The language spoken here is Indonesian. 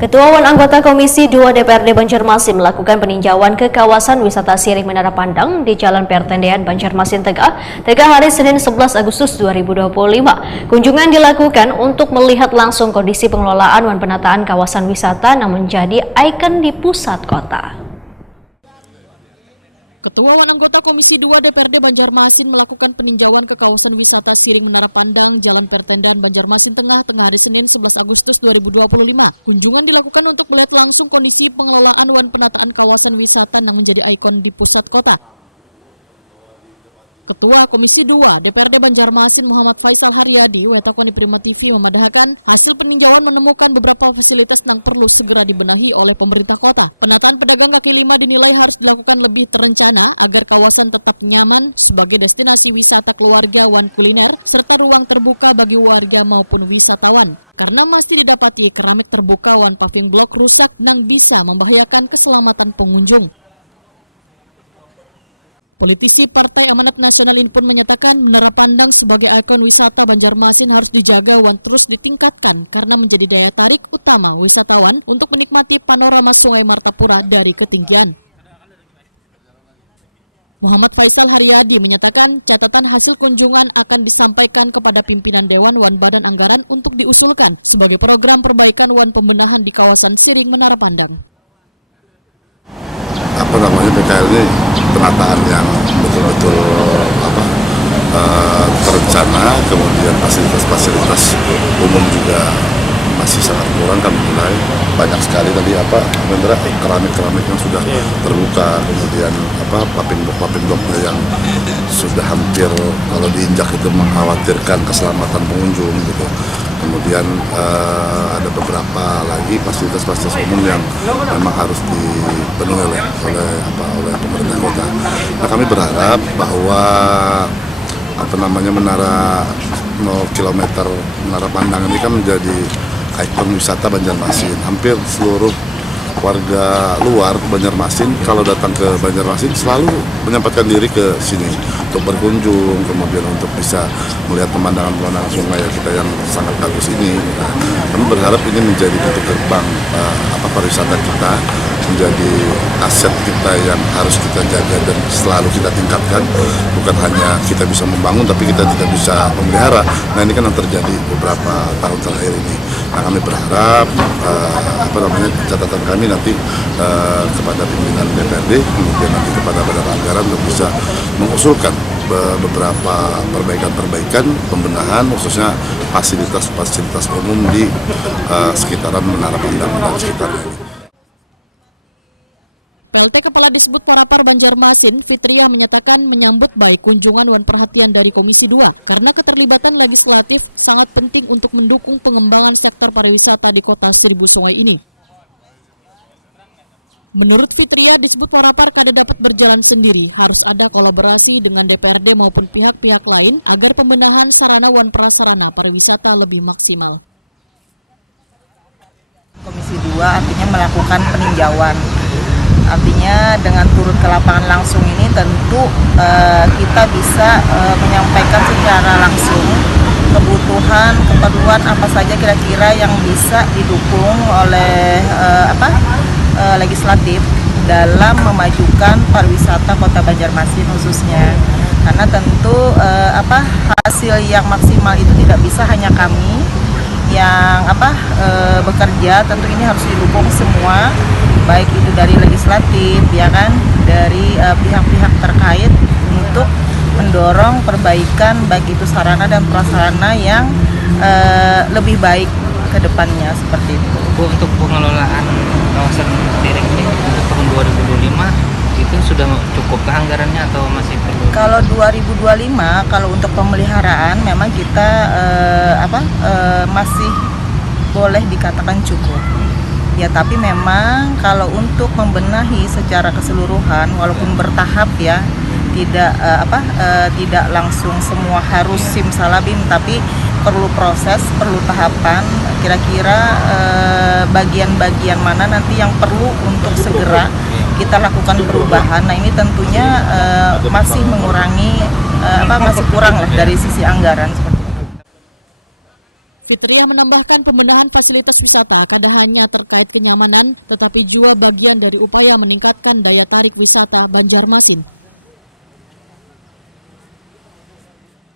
Ketua Wan Anggota Komisi 2 DPRD Banjarmasin melakukan peninjauan ke kawasan wisata Siring Menara Pandang di Jalan Pertendean Banjarmasin Tengah hari Senin 11 Agustus 2025. Kunjungan dilakukan untuk melihat langsung kondisi pengelolaan dan penataan kawasan wisata yang menjadi ikon di pusat kota. Ketua Wan Anggota Komisi 2 DPRD Banjarmasin melakukan peninjauan ke kawasan wisata Siring Menara Pandang, Jalan Pertendean Banjarmasin Tengah hari Senin 11 Agustus 2025. Kunjungan dilakukan untuk melihat langsung kondisi pengelolaan dan penataan kawasan wisata yang menjadi ikon di pusat kota. Ketua Komisi 2 DPRD Banjarmasin Muhammad Faisal Haryadi wetakon di Prima TV memadahkan hasil peninjauan menemukan beberapa fasilitas yang perlu segera dibenahi oleh pemerintah kota. Penataan pedagang kaki lima dinilai harus dilakukan lebih terencana agar kawasan tetap nyaman sebagai destinasi wisata keluarga wan kuliner serta ruang terbuka bagi warga maupun wisatawan. Karena masih didapati keramik terbuka wan paving block rusak yang bisa membahayakan keselamatan pengunjung. Politisi Partai Amanat Nasional ini pun menyatakan Menara Pandang sebagai ikon wisata Banjarmasin harus dijaga dan terus ditingkatkan karena menjadi daya tarik utama wisatawan untuk menikmati panorama Sungai Martapura dari ketinggian. Muhammad Faisal Haryadi menyatakan catatan hasil kunjungan akan disampaikan kepada pimpinan Dewan wan Badan Anggaran untuk diusulkan sebagai program perbaikan wan pembenahan di kawasan Siring Menara Pandang. PKL ini penataan yang betul-betul terencana, kemudian fasilitas-fasilitas umum juga masih sangat kurang. Kami nilai banyak sekali tadi keramik yang sudah terbuka, kemudian paving block yang sudah hampir kalau diinjak itu mengkhawatirkan keselamatan pengunjung gitu. Kemudian ada beberapa lagi fasilitas umum yang memang harus dipenuhi oleh pemerintah kota. Nah, kami berharap bahwa menara 0 km Menara Pandang ini kan menjadi ikon wisata Banjarmasin. Hampir seluruh warga luar Banjarmasin kalau datang ke Banjarmasin selalu menyempatkan diri ke sini untuk berkunjung, kemudian untuk bisa melihat pemandangan sungai kita yang sangat bagus ini. Nah, kami berharap ini menjadi pintu gerbang pariwisata kita, menjadi aset kita yang harus kita jaga dan selalu kita tingkatkan. Bukan hanya kita bisa membangun, tapi kita tidak bisa memelihara. Nah, ini kan yang terjadi beberapa tahun terakhir ini. Nah, kami berharap catatan kami nanti kepada pimpinan DPRD, kemudian nanti kepada Badan Anggaran untuk bisa mengusulkan beberapa perbaikan pembenahan khususnya fasilitas umum di sekitaran Menara Pandang dan sekitarnya. PLT Kepala Disbud Porapar Banjarmasin, Fitriah menyatakan menyambut baik kunjungan dan perhatian dari Komisi 2 karena keterlibatan legislatif sangat penting untuk mendukung pengembangan sektor pariwisata di kota Seribu Sungai ini. Menurut Fitriah, Disbud Porapar kada dapat berjalan sendiri, harus ada kolaborasi dengan DPRD maupun pihak-pihak lain agar pembenahan sarana dan prasarana pariwisata lebih maksimal. Komisi 2 artinya melakukan peninjauan. Artinya dengan turun ke lapangan langsung ini tentu kita bisa menyampaikan secara langsung kebutuhan, keperluan apa saja kira-kira yang bisa didukung oleh legislatif dalam memajukan pariwisata Kota Banjarmasin khususnya. Karena tentu hasil yang maksimal itu tidak bisa hanya kami yang bekerja, tentu ini harus didukung semua, baik itu dari legislatif ya kan, dari pihak-pihak terkait untuk mendorong perbaikan baik itu sarana dan prasarana yang lebih baik ke depannya seperti itu. Untuk pengelolaan kawasan Siring ini untuk tahun 2025 itu sudah cukup anggarannya atau masih perlu? Kalau 2025 kalau untuk pemeliharaan memang kita masih boleh dikatakan cukup. Ya, tapi memang kalau untuk membenahi secara keseluruhan walaupun bertahap ya, tidak langsung semua harus simsalabim, tapi perlu proses, perlu tahapan. Kira-kira bagian-bagian mana nanti yang perlu untuk segera kita lakukan perubahan. Nah, ini tentunya masih mengurangi masih kurang lah dari sisi anggaran. Fitriah menambahkan pembenahan fasilitas wisata kada hanya terkait kenyamanan, tetapi juga bagian dari upaya meningkatkan daya tarik wisata Banjarmasin.